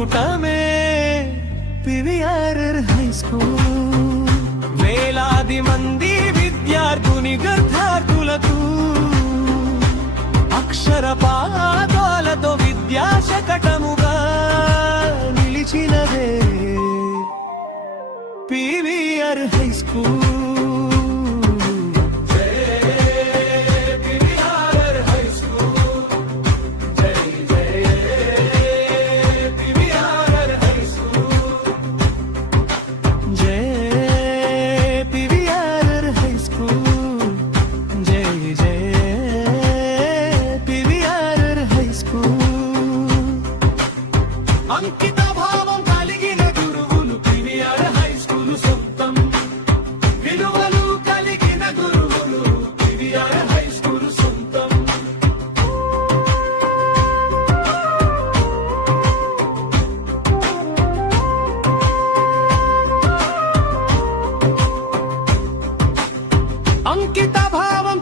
మకుటమే PVR high school. వేలాది మంది విద్యార్థుని గర్భార్థులకు అక్షర పాదాలతో విద్యా శకటముగా నిలిచినదే పివిఆర్ హై స్కూల్. అంకిత భావం కలిగిన గురువులు పివిఆర్ హై స్కూలు సొంతం. విలువలు కలిగిన గురువులు పివిఆర్ హై స్కూలు సొంతం. అంకిత భావం